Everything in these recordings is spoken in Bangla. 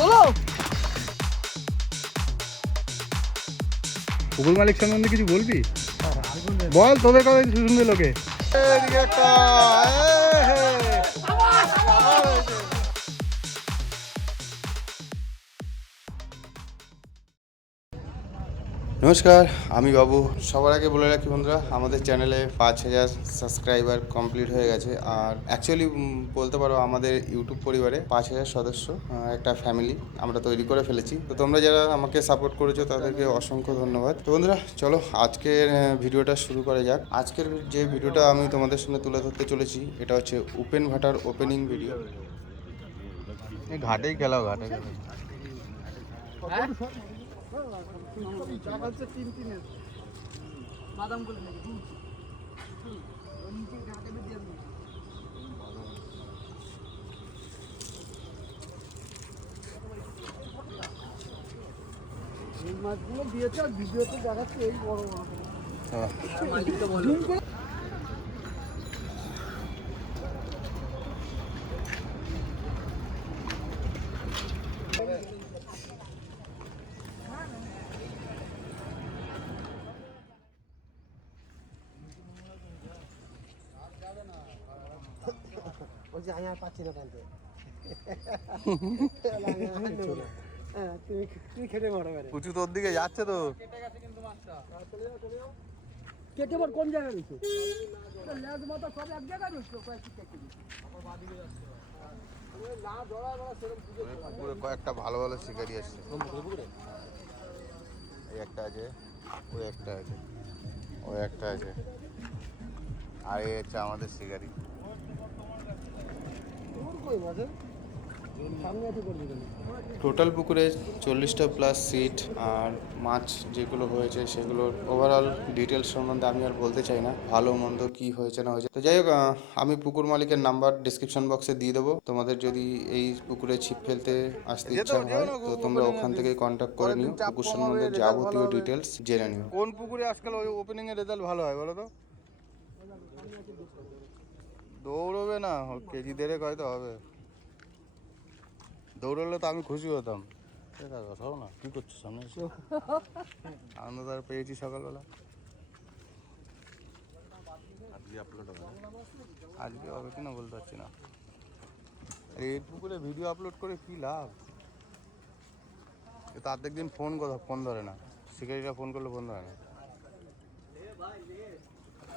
চলো পুকুর মালিক সম্বন্ধে কিছু বলবি? বল তোদের কথা শুনবে লোকে। নমস্কার আমি বাবু। সবার আগে বলে রাখি বন্ধুরা আমাদের চ্যানেলে পাঁচ হাজার সাবস্ক্রাইবার কমপ্লিট হয়ে গেছে। আর অ্যাকচুয়ালি বলতে পারো আমাদের ইউটিউব পরিবারে পাঁচ হাজার সদস্য একটা ফ্যামিলি আমরা তৈরি করে ফেলেছি। তো তোমরা যারা আমাকে সাপোর্ট করেছ তাদেরকে অসংখ্য ধন্যবাদ। তো বন্ধুরা চলো আজকের ভিডিওটা শুরু করা যাক। আজকের যে ভিডিওটা আমি তোমাদের সামনে তুলে ধরতে চলেছি এটা হচ্ছে উপেন ভাটার ওপেনিং ভিডিও ঘাটেই খেলাও ঘাটে খেলাও। বাদাম করে নাকি এই মাছগুলো দিয়েছে আর ভিডিওতে দেখাচ্ছে এই বড় মাছ। আমি আর পাচ্ছি না পানতে তুমি মারো উঁচু তোর দিকে যাচ্ছে তো। কেটে বল কোন জায়গায় রয়েছে? ল্যাজ মাথা সব এক জায়গায় রয়েছে কয়েকটি কেটে না জড়া জড়া পুকুরে কয়েকটা ভালো ভালো শিকারি আসছে। এই একটা আছে ওই একটা আছে ওই একটা আছে। আর এই হচ্ছে আমাদের শিকারি দূর কই মাঝে সামনে আছে করবি কেন টোটাল পুকুরে চল্লিশটা প্লাস সিট আর মাছ যেগুলো হয়েছে সেগুলোর ওভারঅল ডিটেলস সম্বন্ধে আমি আর বলতে চাই না। ভালো মন্দ কি হয়েছে না হয়েছে। তো যাই হোক আমি পুকুর মালিকের নাম্বার ডিসক্রিপশন বক্সে দিয়ে দেবো। তোমাদের যদি এই পুকুরে ছিপ ফেলতে আসতে ইচ্ছা হয় তো তোমরা ওখান থেকে কন্ট্যাক্ট করে নিও। পুকুর সম্বন্ধে যাবতীয় ডিটেলস জেনে নিও। কোন পুকুরে আজকাল ওই ওপেনিং এর রেজাল্ট ভালো হয় বলো তো? দৌড়বে না কেজি দেড়েক হয়তো হবে। দৌড়লে তো আমি খুশি হতাম। সব না কি করছ সামনে এসে? আনন্দ তার পেয়েছি সকালবেলা। আজকে আপলোড হবে আজকে হবে কিনা বলতে পারছি না। এই পুকুরে ভিডিও আপলোড করে কি লাভ? এ তো অর্ধেক দিন ফোন কথা ফোন ধরে না। শিকারিরা ফোন করলে ফোন ধরে না।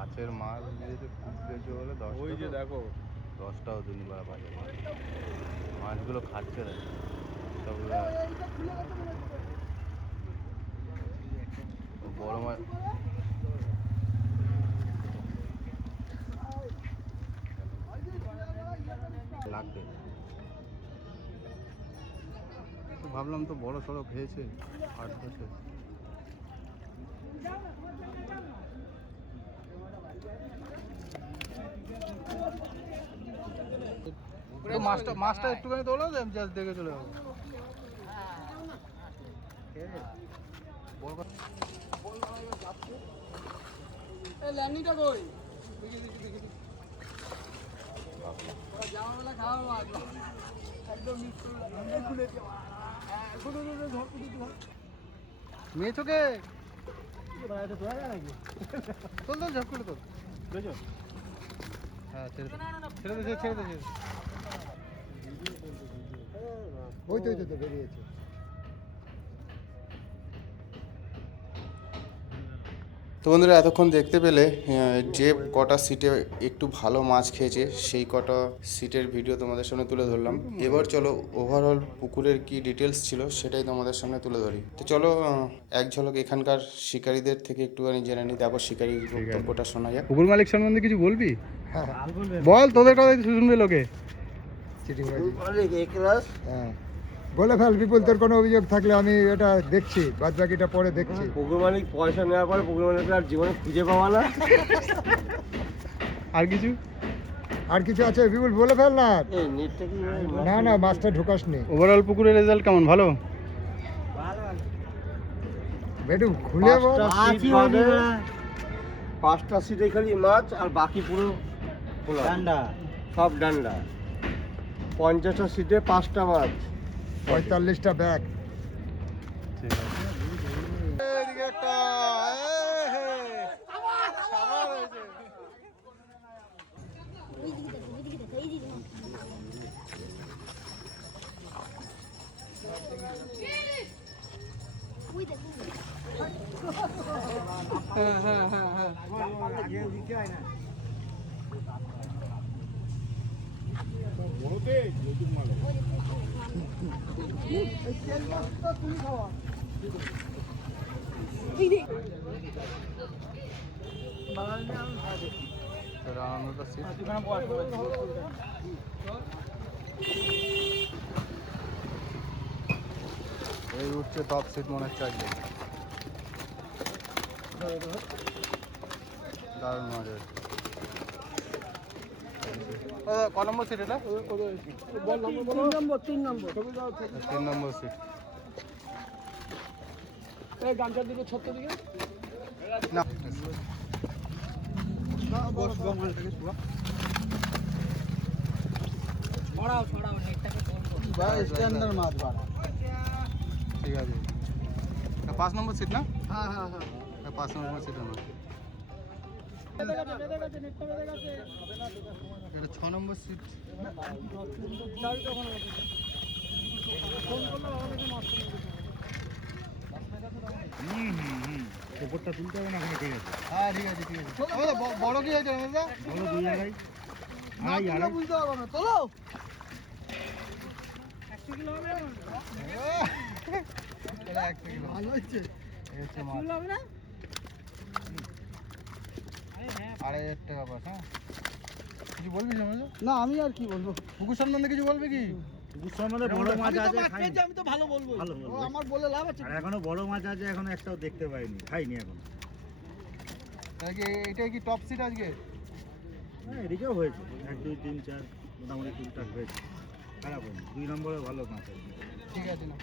মাছের মাছ দিয়েছে খুব বেশি হলে দশ ওই যে দেখো। দশটাও দিন বা বাজার মাছগুলো খাচ্ছে না। সব বড় মাছ লাগবে। ভাবলাম তো বড় সড়ো খেয়েছে আট দশে মাছটা মাছটা একটুখানি তোলো আমি জাস্ট দেখে চলে যাব। এই ল্যান্ডিংটা কই? জামাবেলা খাওয়া মাছ। একদম মিস করে খুলে খুলে ঝড় ধর। মেয়ে চোখে তোরা তোল তোল ঝপ করে বুঝছ হ্যাঁ ছেড়ে দে ছেড়ে দে ছেড়ে দে। ওই তো ওই তো বেরিয়েছে। তো বন্ধুরা এতক্ষণ দেখতে পেলে যে কটা সিটে একটু ভালো মাছ খেয়েছে সেই কটা সিটের ভিডিও তোমাদের সামনে তুলে ধরলাম। এবার চলো ওভারঅল পুকুরের কি ডিটেলস ছিল সেটাই তোমাদের সামনে তুলে ধরি। তো চলো এক ঝলক এখানকার শিকারীদের থেকে একটুখানি জেনে নিই তারপর শিকারীর বক্তব্যটা শোনা যাক। পুকুর মালিক সম্বন্ধে কিছু বলবি? বল তোদের কথা শুনবে লোকে। হ্যাঁ। বলে ফেল বিপুল তোর কোনো অভিযোগ থাকলে আমি এটা দেখছি বাদ বাকিটা পরে দেখছি। পুকুর মালিক পয়সা নেওয়ার পরে পুকুর মালিক আর জীবনে খুঁজে পাওয়া না। আর কিছু? আর কিছু আছে? বিপুল বলে ফেল না। এই নেটটা কি না না মাছটা ঢোকাস নি ওভারঅল পুকুরের রেজাল্ট কেমন? ভালো? একটু খুলে পাঁচটা পাঁচটা সিটে খালি মাছ আর বাকি পুরো ডান্ডা। সব ডান্ডা। পঞ্চাশটা সিটে পাঁচটা মাছ পঁয়তাল্লিশটা ব্যাগ ঠিক আছে তোর আনন্দটা সিট এই উঠছে টপ সিট মনে হচ্ছে দারুণ মজা ক নম্বর সিট এটা? তিন নম্বর তিন নম্বর তিন নম্বর সিট এই গামছার দিকে ছোট্ট দিকে। না ছড়াও ছড়াও নেটটাকে স্ট্যান্ডার্ড মাছ বাড়া। ঠিক আছে। পাঁচ নম্বর সিট না? হ্যাঁ হ্যাঁ হ্যাঁ। পাঁচ নম্বর সিট আমার এটা ছ নম্বর সিট ওপরটা তুলতে হবে না ওখানে ঠিক আছে। হ্যাঁ ঠিক আছে ঠিক আছে। বড় কি দুই জায়গায় তুলে বুঝতে পারব না কিলো ভালো হচ্ছে আড়াই হাজার টাকা পাস হ্যাঁ? কিছু বলবি না আমাদের না আমি আর কি বলব? পুকুর সম্বন্ধে কিছু বলবি কি? বড় মাছ আছে খাইনি। আমি তো ভালো বলব। ভালো বলব। আমার বলে লাভ আছে। আর এখনও বড় মাছ আছে এখনও একটাও দেখতে পাইনি খাইনি এখন। তাহলে কি এটাই কি টপ সিট আজকে? হ্যাঁ এদিকেও হয়েছে। এক দুই তিন চার মোটামুটি টুকটাক হয়েছে। খারাপ দুই নম্বরে ভালো মাছ আছে। ঠিক আছে না।